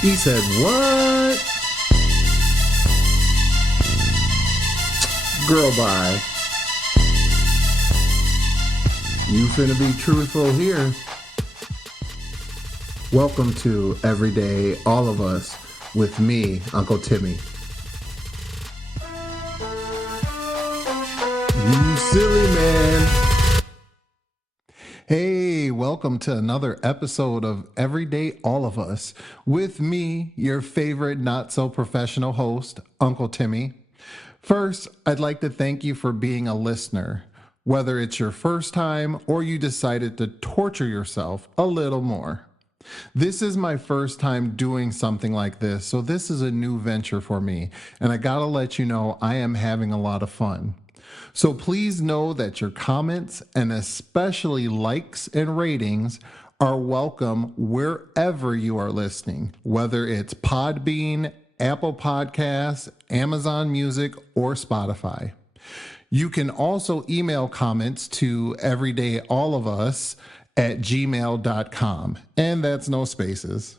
He said, what? Girl, bye. You finna be truthful here. Welcome to Everyday All of Us with me, Uncle Timmy. You silly man. Hey, welcome to another episode of Everyday All of Us with me, your favorite not-so-professional host, Uncle Timmy. First, I'd like to thank you for being a listener, whether it's your first time or you decided to torture yourself a little more. This is my first time doing something like this, so this is a new venture for me, and I gotta let you know I am having a lot of fun. So please know that your comments and especially likes and ratings are welcome wherever you are listening, whether it's Podbean, Apple Podcasts, Amazon Music, or Spotify. You can also email comments to everydayallofus@gmail.com, and that's no spaces.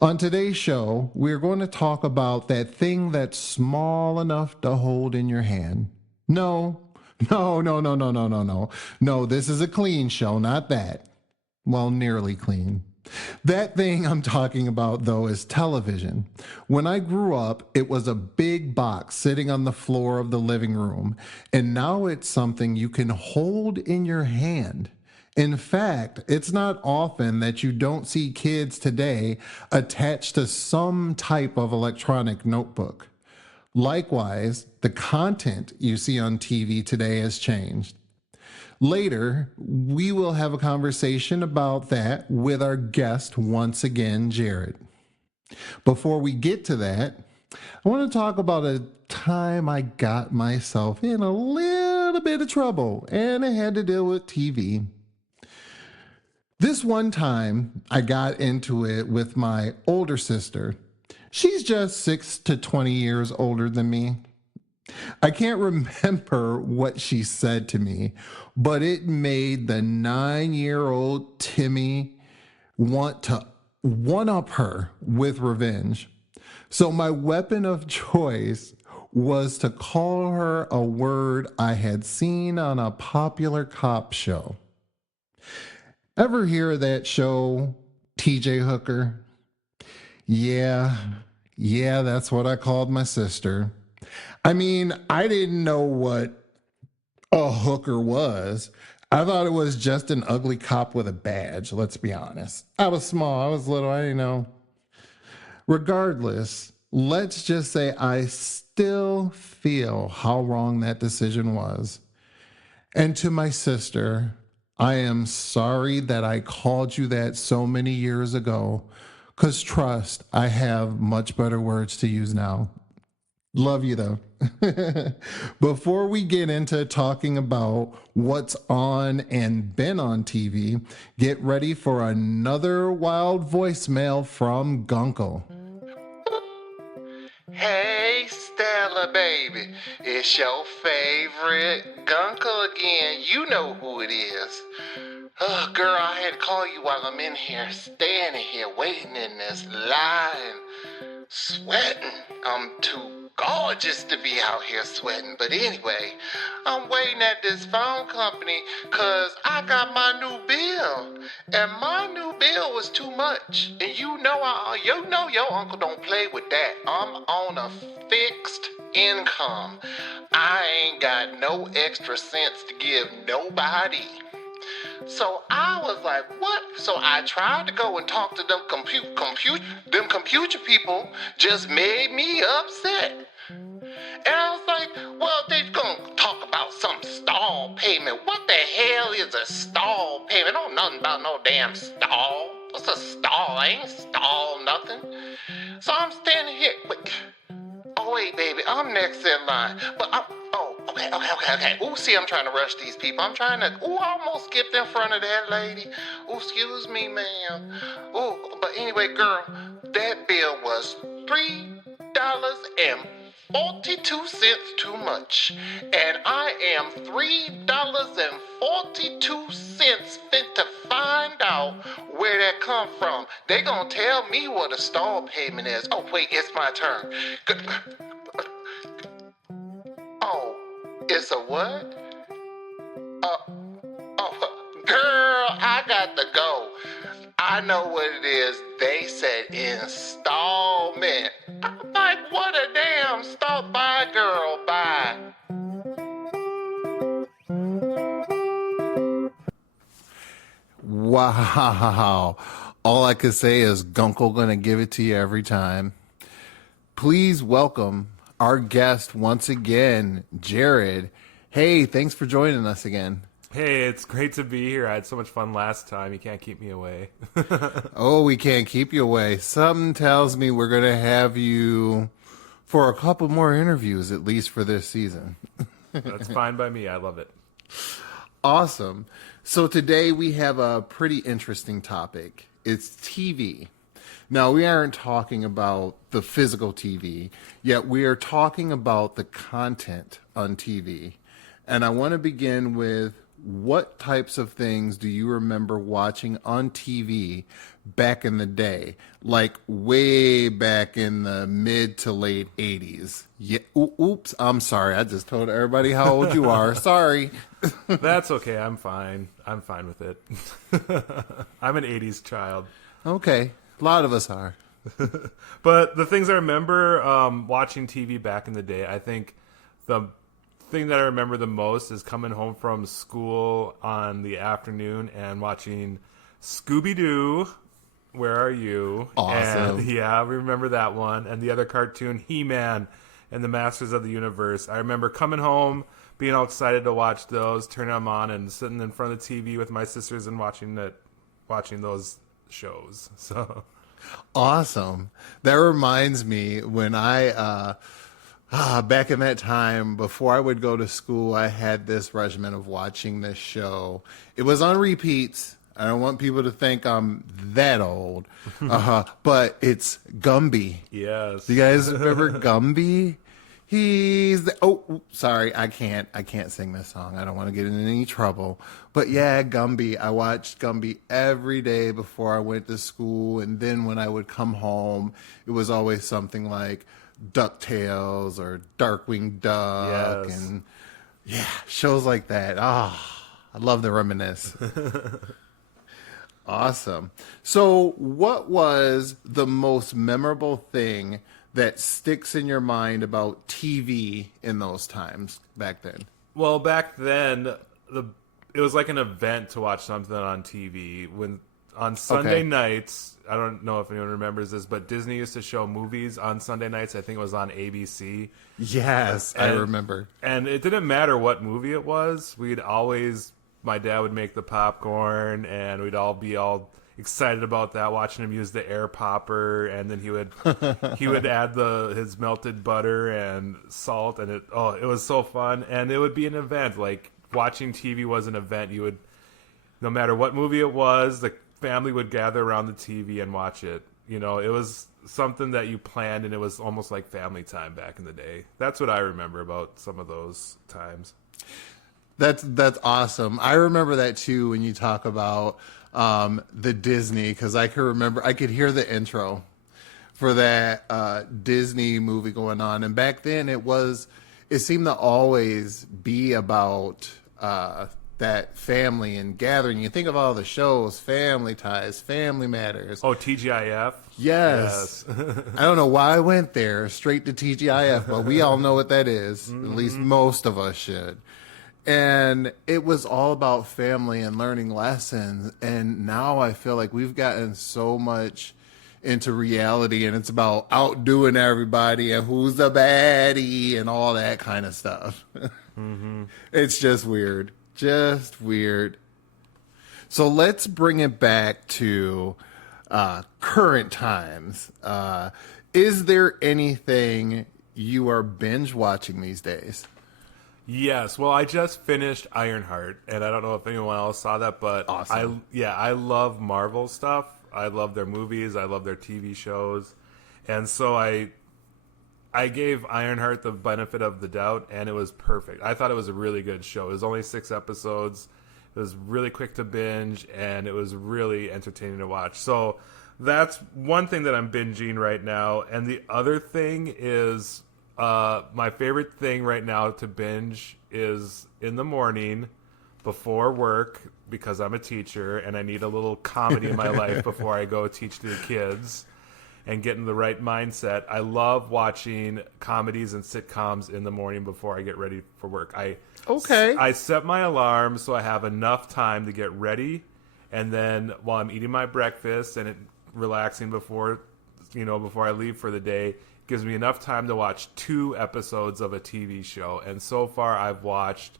On today's show, we're going to talk about that thing that's small enough to hold in your hand. No, this is a clean show, not that. Well, nearly clean. That thing I'm talking about, though, is television. When I grew up, it was a big box sitting on the floor of the living room, and now it's something you can hold in your hand. In fact, it's not often that you don't see kids today attached to some type of electronic notebook. Likewise, the content you see on TV today has changed. Later, we will have a conversation about that with our guest once again, Jared. Before we get to that, I want to talk about a time I got myself in a little bit of trouble and I had to deal with TV. This one time, I got into it with my older sister. She's just 6 to 20 years older than me. I can't remember what she said to me, but it made the 9-year-old Timmy want to one-up her with revenge. So my weapon of choice was to call her a word I had seen on a popular cop show. Ever hear of that show, TJ Hooker? Yeah, that's what I called my sister. I mean, I didn't know what a hooker was. I thought it was just an ugly cop with a badge, let's be honest. I was small, I was little, I didn't know. Regardless, let's just say I still feel how wrong that decision was. And to my sister, I am sorry that I called you that so many years ago. Because trust, I have much better words to use now. Love you though. Before we get into talking about what's on and been on TV, get ready for another wild voicemail from Guncle. Hey Stella baby, it's your favorite Guncle again. You know who it is. Oh, girl, I had to call you while I'm in here, standing here, waiting in this line, sweating. I'm too gorgeous to be out here sweating. But anyway, I'm waiting at this phone company because I got my new bill. And my new bill was too much. And you know your uncle don't play with that. I'm on a fixed income. I ain't got no extra cents to give nobody. So I was like, what? So I tried to go and talk to them computer people, just made me upset. And I was like, well, they're gonna talk about some stall payment. What the hell is a stall payment? I don't know nothing about no damn stall. What's a stall? I ain't stall nothing. So I'm standing here. Wait, baby, I'm next in line. But okay. Ooh, see, I'm trying to rush these people. I almost skipped in front of that lady. Ooh, excuse me, ma'am. Ooh, but anyway, girl, that bill was $3.42 too much. And I am $3.42 fit to find out where that come from. They gonna tell me what a stall payment is. Oh, wait, it's my turn. Oh, it's a what? Girl, I got to go. I know what it is. They said installment. I'm like, what a damn stop. Bye, girl. Bye. Wow. All I could say is Guncle gonna give it to you every time. Please welcome our guest once again, Jared. Hey, thanks for joining us again. Hey, it's great to be here. I had so much fun last time. You can't keep me away. Oh, we can't keep you away. Something tells me we're going to have you for a couple more interviews, at least for this season. That's fine by me. I love it. Awesome. So today we have a pretty interesting topic. It's TV. Now, we aren't talking about the physical TV, yet we are talking about the content on TV. And I want to begin with, what types of things do you remember watching on TV back in the day? Like way back in the mid to late 80s. Yeah, oops, I'm sorry. I just told everybody how old you are. Sorry. That's okay. I'm fine. I'm fine with it. I'm an 80s child. Okay. A lot of us are. But the things I remember watching TV back in the day, I think the thing that I remember the most is coming home from school on the afternoon and watching Scooby-Doo, Where Are You? Awesome. And, yeah, we remember that one. And the other cartoon, He-Man and the Masters of the Universe. I remember coming home, being all excited to watch those, turning them on, and sitting in front of the TV with my sisters and watching those shows. So Awesome. That reminds me when back in that time, before I would go to school, I had this regimen of watching this show. It was on repeats. I don't want people to think I'm that old, but it's Gumby. yes. Do you guys remember Gumby? Sorry, I can't sing this song. I don't want to get in any trouble. But yeah, Gumby. I watched Gumby every day before I went to school, and then when I would come home, it was always something like DuckTales or Darkwing Duck, Yes. and yeah, shows like that. I love to reminisce. Awesome. So, what was the most memorable thing that sticks in your mind about TV in those times back then? Well, back then, it was like an event to watch something on TV. When on Sunday nights, I don't know if anyone remembers this, but Disney used to show movies on Sunday nights. I think it was on ABC. Yes, I remember. And it didn't matter what movie it was. My dad would make the popcorn, and we'd all be all excited about that, watching him use the air popper, and then he would add his melted butter and salt, and it was so fun. And it would be an event. Like, watching TV was an event. No matter what movie it was, the family would gather around the TV and watch it. You know, it was something that you planned, and it was almost like family time back in the day. That's what I remember about some of those times. That's awesome. I remember that too when you talk about the Disney, because I could hear the intro for that Disney movie going on, and back then it seemed to always be about that family and gathering. You think of all the shows, Family Ties, Family Matters. Oh, TGIF? Yes. I don't know why I went there straight to TGIF, but we all know what that is. At least most of us should. And it was all about family and learning lessons. And now I feel like we've gotten so much into reality, and it's about outdoing everybody and who's the baddie and all that kind of stuff. It's just weird. Just weird. So let's bring it back to current times. Is there anything you are binge watching these days? Yes. Well, I just finished Ironheart, and I don't know if anyone else saw that, but Awesome. I love Marvel stuff. I love their movies. I love their TV shows. And so I gave Ironheart the benefit of the doubt, and it was perfect. I thought it was a really good show. It was only 6 episodes. It It was really quick to binge, and it was really entertaining to watch. So that's one thing that I'm binging right now. And the other thing is my favorite thing right now to binge is in the morning before work, because I'm a teacher and I need a little comedy in my life before I go teach the kids and get in the right mindset. I love watching comedies and sitcoms in the morning before I get ready for work. I set my alarm so I have enough time to get ready, and then while I'm eating my breakfast and relaxing before I leave for the day, gives me enough time to watch 2 episodes of a TV show. And so far I've watched,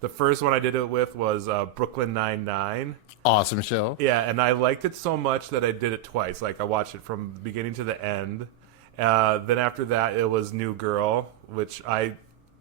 the first one I did it with was Brooklyn Nine-Nine. Awesome show. Yeah, and I liked it so much that I did it twice. Like, I watched it from the beginning to the end. Then after that, it was New Girl, which I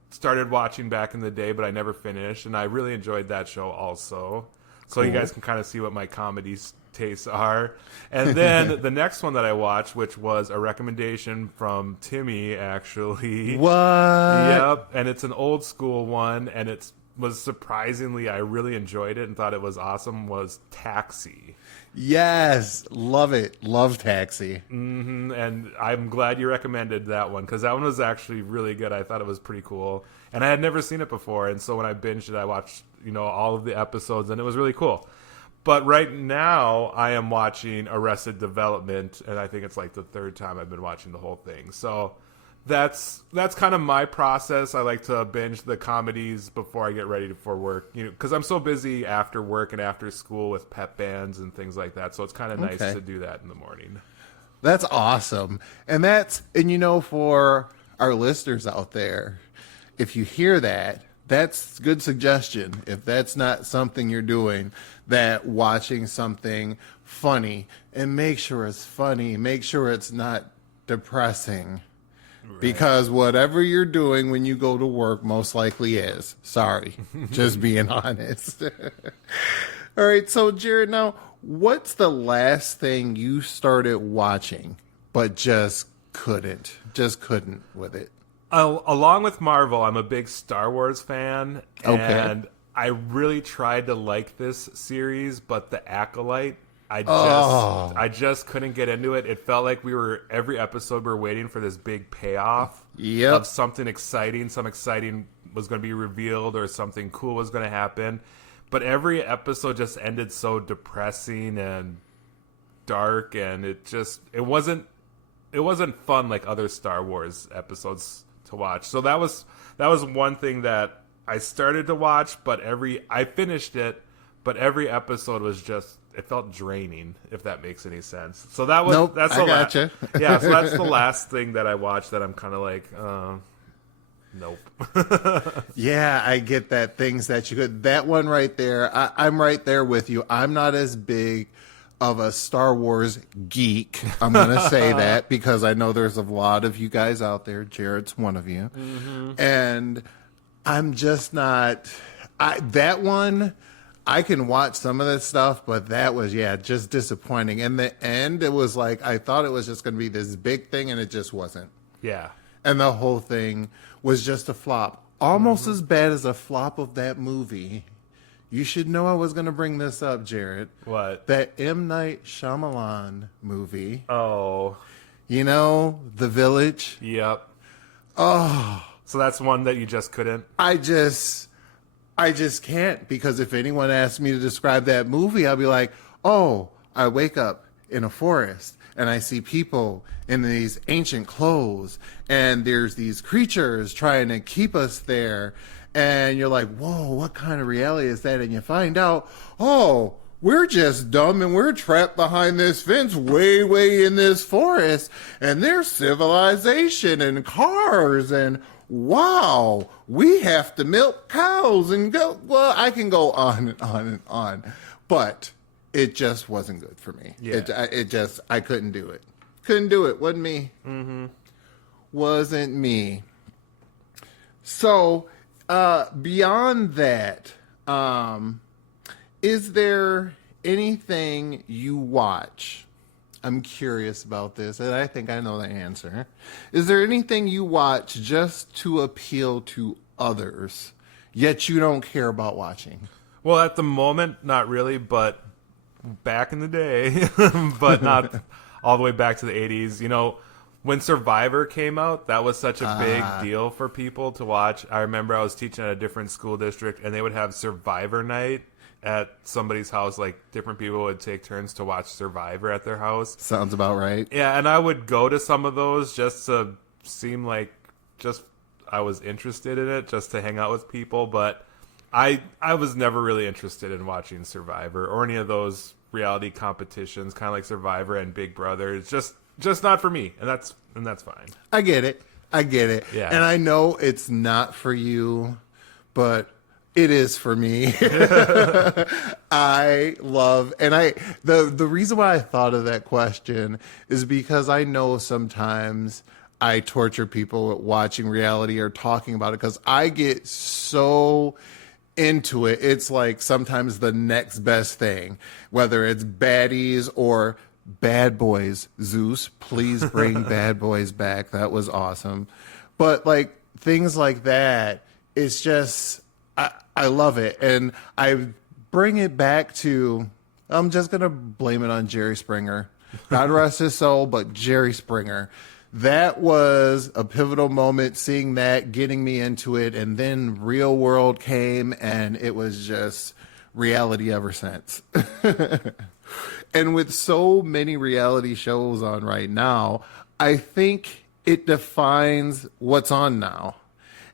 started watching back in the day, but I never finished. And I really enjoyed that show also. So you guys can kind of see what my comedy tastes are. And then the next one that I watched, which was a recommendation from Timmy, actually. What? Yep. And it's an old school one, and it was surprisingly, I really enjoyed it and thought it was awesome, was Taxi. Yes. Love it. Love Taxi. And I'm glad you recommended that one, because that one was actually really good. I thought it was pretty cool. And I had never seen it before. And so when I binged it, I watched, all of the episodes, and it was really cool. But right now, I am watching Arrested Development, and I think it's like the 3rd time I've been watching the whole thing. So that's kind of my process. I like to binge the comedies before I get ready for work, because I'm so busy after work and after school with pep bands and things like that. So it's kind of nice to do that in the morning. That's awesome. And for our listeners out there, if you hear that, that's good suggestion. If that's not something you're doing, that watching something funny, and make sure it's funny, make sure it's not depressing. Right. Because whatever you're doing when you go to work most likely is. Sorry, just being honest. All right, so Jared, now, what's the last thing you started watching but just couldn't with it? Along with Marvel, I'm a big Star Wars fan, Okay. And I really tried to like this series, but The Acolyte, I just couldn't get into it. It felt like every episode we were waiting for this big payoff of something exciting. Some exciting was going to be revealed, or something cool was going to happen. But every episode just ended so depressing and dark, and it wasn't fun like other Star Wars episodes to watch. So that was one thing that I started to watch, but I finished it, but every episode was it felt draining, if that makes any sense. So that's the last. Gotcha. Yeah, so that's the last thing that I watched that I'm kind of like, nope. Yeah, I get that. Things that you could. That one right there, I'm right there with you. I'm not as big of a Star Wars geek. I'm going to say that because I know there's a lot of you guys out there. Jared's one of you. Mm-hmm. And I'm just not. That one, I can watch some of that stuff, but that was, just disappointing. In the end, it was like, I thought it was just going to be this big thing, and it just wasn't. Yeah. And the whole thing was just a flop. Almost as bad as a flop of that movie. You should know I was going to bring this up, Jared. What? That M. Night Shyamalan movie. Oh. The Village. Yep. Oh. So that's one that you just couldn't? I just can't, because if anyone asked me to describe that movie, I'll be like, oh, I wake up in a forest and I see people in these ancient clothes, and there's these creatures trying to keep us there. And you're like, whoa, what kind of reality is that? And you find out, oh, we're just dumb and we're trapped behind this fence way, way in this forest. And there's civilization and cars and wow, we have to milk cows and go. Well, I can go on and on and on. But it just wasn't good for me. Yeah. I couldn't do it. Couldn't do it. Wasn't me. Mm-hmm. Wasn't me. So, beyond that, is there anything you watch? I'm curious about this, and I think I know the answer. Is there anything you watch just to appeal to others, yet you don't care about watching? Well, at the moment, not really, but back in the day, but not all the way back to the 80s. When Survivor came out, that was such a big deal for people to watch. I remember I was teaching at a different school district, and they would have Survivor night at somebody's house. Like, different people would take turns to watch Survivor at their house. Sounds about right. Yeah, and I would go to some of those just to seem like just I was interested in it, just to hang out with people, but I was never really interested in watching Survivor or any of those reality competitions, kind of like Survivor and Big Brother. It's just not for me, and that's fine. I get it. Yeah. And I know it's not for you, but it is for me. I love, and the reason why I thought of that question is because I know sometimes I torture people with watching reality or talking about it, because I get so into it. It's like sometimes the next best thing, whether it's baddies or Bad Boys. Zeus, please bring Bad Boys back. That was awesome. But like things like that, it's just, I love it. And I bring it back to, I'm just going to blame it on Jerry Springer. God rest his soul, but Jerry Springer. That was a pivotal moment, seeing that, getting me into it, and then Real World came, and it was just reality ever since. And with so many reality shows on right now, I think it defines what's on now.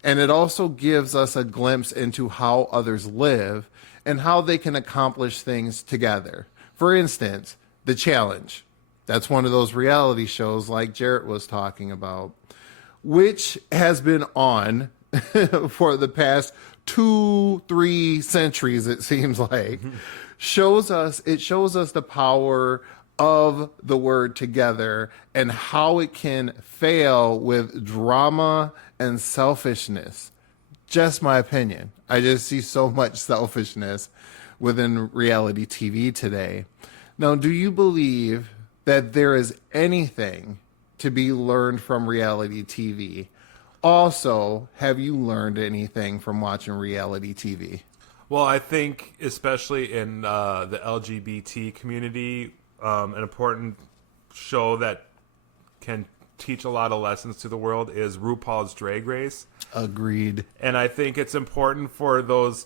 And it also gives us a glimpse into how others live and how they can accomplish things together. For instance, The Challenge. That's one of those reality shows like Jarrett was talking about, which has been on for the past 2-3 centuries, it seems like. It shows us the power of the word together and how it can fail with drama and selfishness. Just my opinion. I just see so much selfishness within reality TV today. Now, do you believe that there is anything to be learned from reality TV? Also, have you learned anything from watching reality TV? Well, I think especially in the LGBT community, an important show that can teach a lot of lessons to the world is RuPaul's Drag Race. Agreed. And I think it's important for those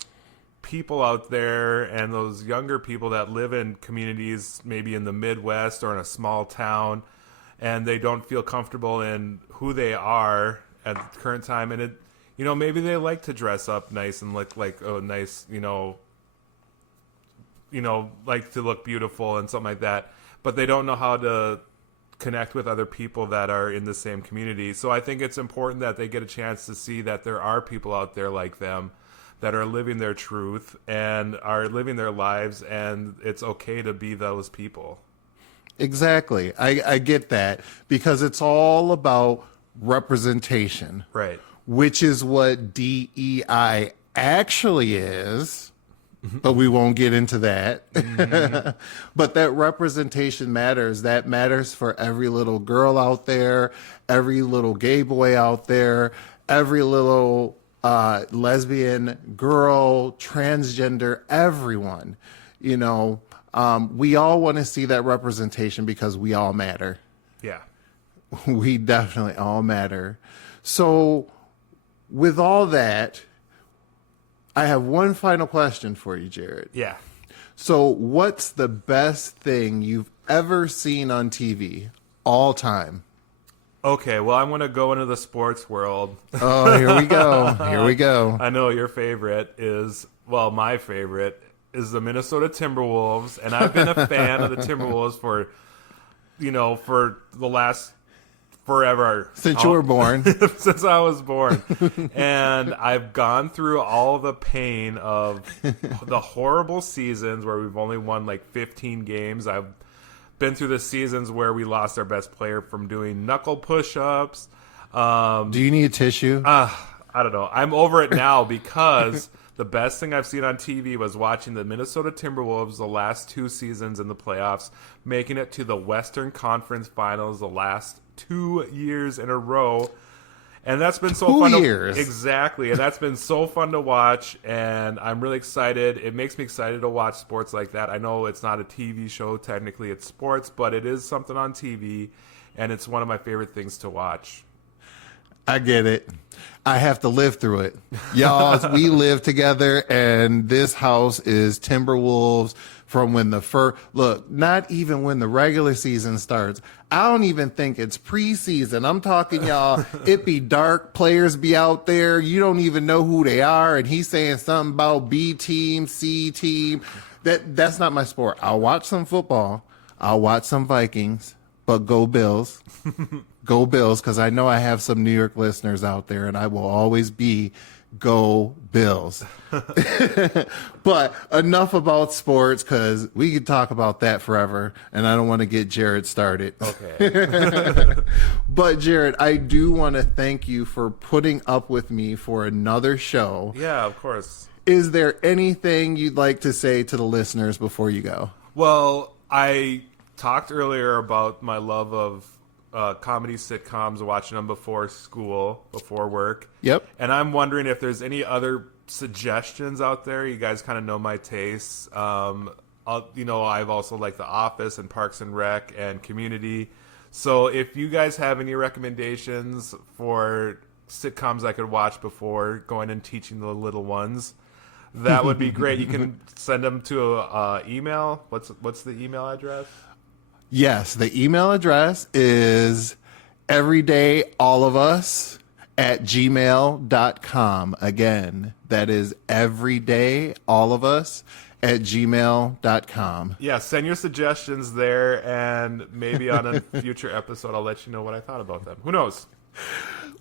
people out there and those younger people that live in communities maybe in the Midwest or in a small town, and they don't feel comfortable in who they are at the current time, and maybe they like to dress up nice and look like a nice, like to look beautiful and something like that, but they don't know how to connect with other people that are in the same community. So I think it's important that they get a chance to see that there are people out there like them that are living their truth and are living their lives, and it's okay to be those people. Exactly. I get that, because it's all about representation. Right. Which is what DEI actually is, but we won't get into that. Mm-hmm. But that representation matters. That matters for every little girl out there, every little gay boy out there, every little lesbian girl, transgender, everyone. We all want to see that representation because we all matter. Yeah. We definitely all matter. So with all that, I have one final question for you, Jared. Yeah. So what's the best thing you've ever seen on TV all time? Okay, well, I'm going to go into the sports world. Oh, here we go. Here we go. I know your favorite is, well, my favorite is the Minnesota Timberwolves, and I've been a fan of the Timberwolves for the last forever. Since you were born. Since I was born. And I've gone through all the pain of the horrible seasons where we've only won like 15 games. I've been through the seasons where we lost our best player from doing knuckle push-ups. Do you need a tissue? I don't know. I'm over it now because the best thing I've seen on TV was watching the Minnesota Timberwolves the last 2 seasons in the playoffs, making it to the Western Conference Finals the last 2 years in a row. And that's been so 2 fun. years. Exactly. And that's been so fun to watch. And I'm really excited. It makes me excited to watch sports like that. I know it's not a TV show. Technically, it's sports, but it is something on TV. And it's one of my favorite things to watch. I get it. I have to live through it. Y'all, we live together, and this house is Timberwolves from when look, not even when the regular season starts. I don't even think it's preseason. I'm talking, y'all, it be dark, players be out there, you don't even know who they are, and he's saying something about B team, C team. That's not my sport. I'll watch some football. I'll watch some Vikings, but go Bills. Go Bills, because I know I have some New York listeners out there, and I will always be go Bills. But enough about sports, because we could talk about that forever, and I don't want to get Jared started. Okay. But Jared, I do want to thank you for putting up with me for another show. Yeah, of course. Is there anything you'd like to say to the listeners before you go? Well, I talked earlier about my love of comedy sitcoms, watching them before school, before work. Yep. And I'm wondering if there's any other suggestions out there. You guys kind of know my tastes. I've also liked The Office and Parks and Rec and Community. So if you guys have any recommendations for sitcoms I could watch before going and teaching the little ones, that would be great. You can send them to email. What's the email address? Yes, the email address is everydayallofus@gmail.com. Again, that is everydayallofus@gmail.com. Yeah, send your suggestions there, and maybe on a future episode I'll let you know what I thought about them. Who knows?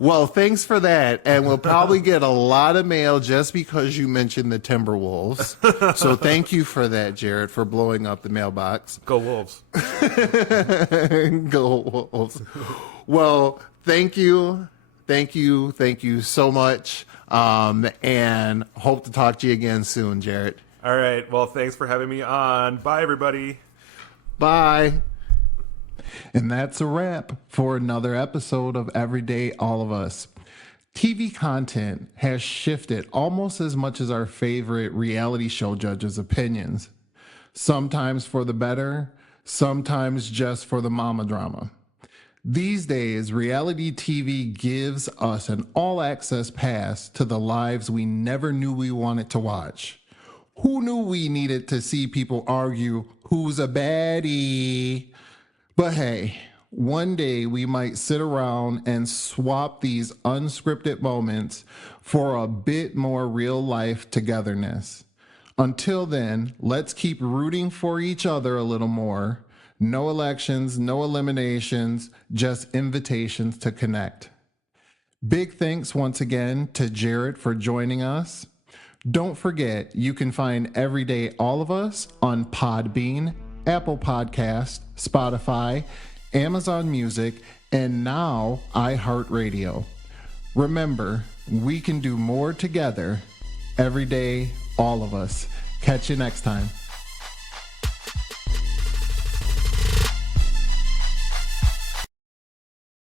Well, thanks for that. And we'll probably get a lot of mail just because you mentioned the Timberwolves. So thank you for that, Jared, for blowing up the mailbox. Go Wolves. Go Wolves. Well, thank you. Thank you. Thank you so much. And hope to talk to you again soon, Jared. All right. Well, thanks for having me on. Bye, everybody. Bye. And that's a wrap for another episode of Everyday All of Us. TV content has shifted almost as much as our favorite reality show judges' opinions. Sometimes for the better, sometimes just for the mama drama. These days, reality TV gives us an all-access pass to the lives we never knew we wanted to watch. Who knew we needed to see people argue who's a baddie? But hey, one day we might sit around and swap these unscripted moments for a bit more real life togetherness. Until then, let's keep rooting for each other a little more. No elections, no eliminations, just invitations to connect. Big thanks once again to Jared for joining us. Don't forget, you can find Everyday All of Us on Podbean, Apple Podcast, Spotify, Amazon Music, and now iHeartRadio. Remember, we can do more together. Every day, all of us. Catch you next time.